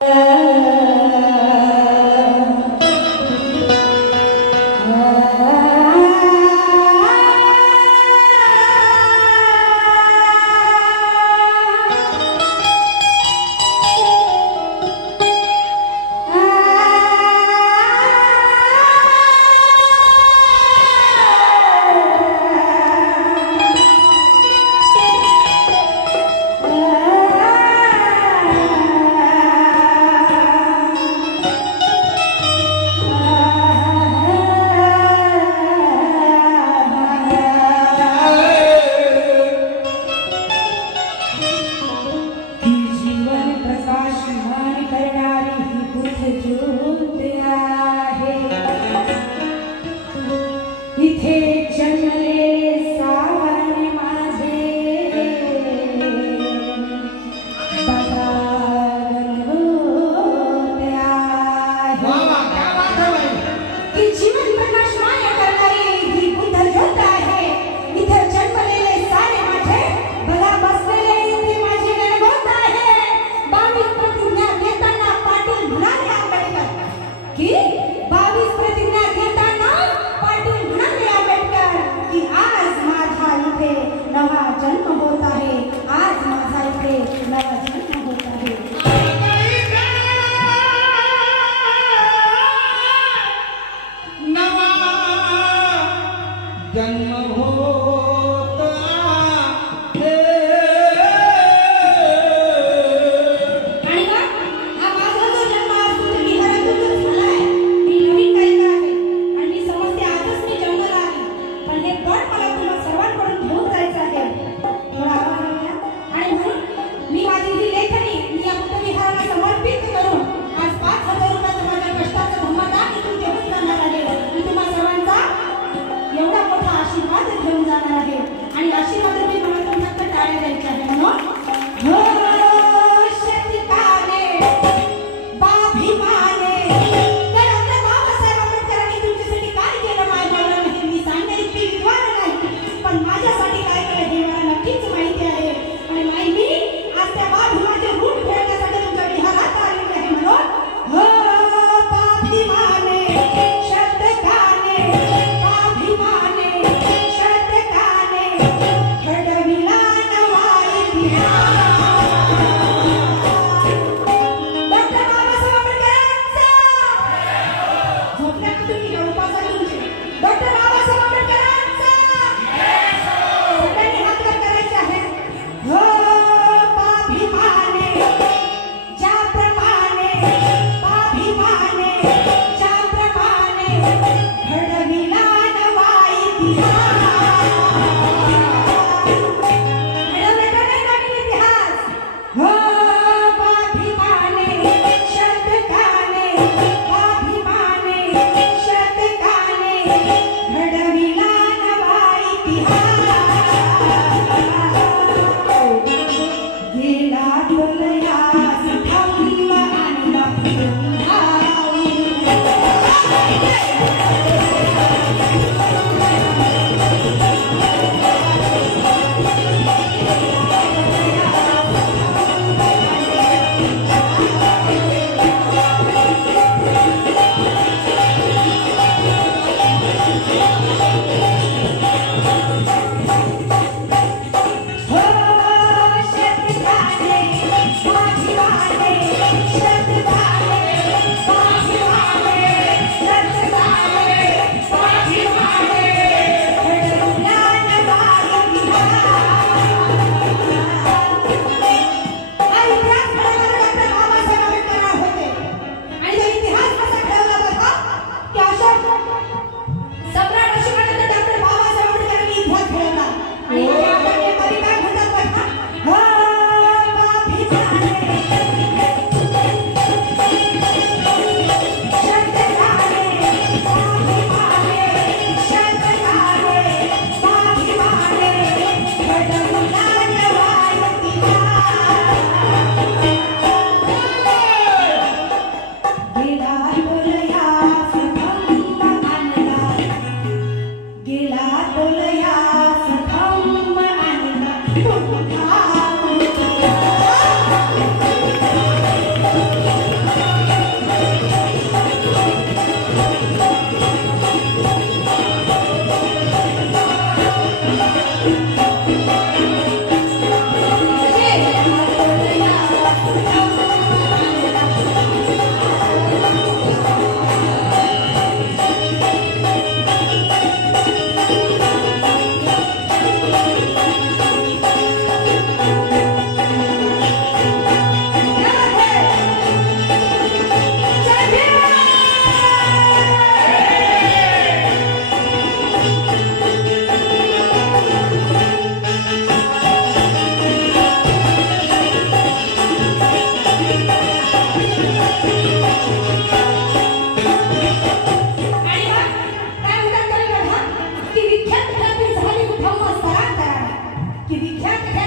you. जन्म होता है आज माझा इथे मुलाचा जन्म होता आहे जन्म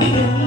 Yeah.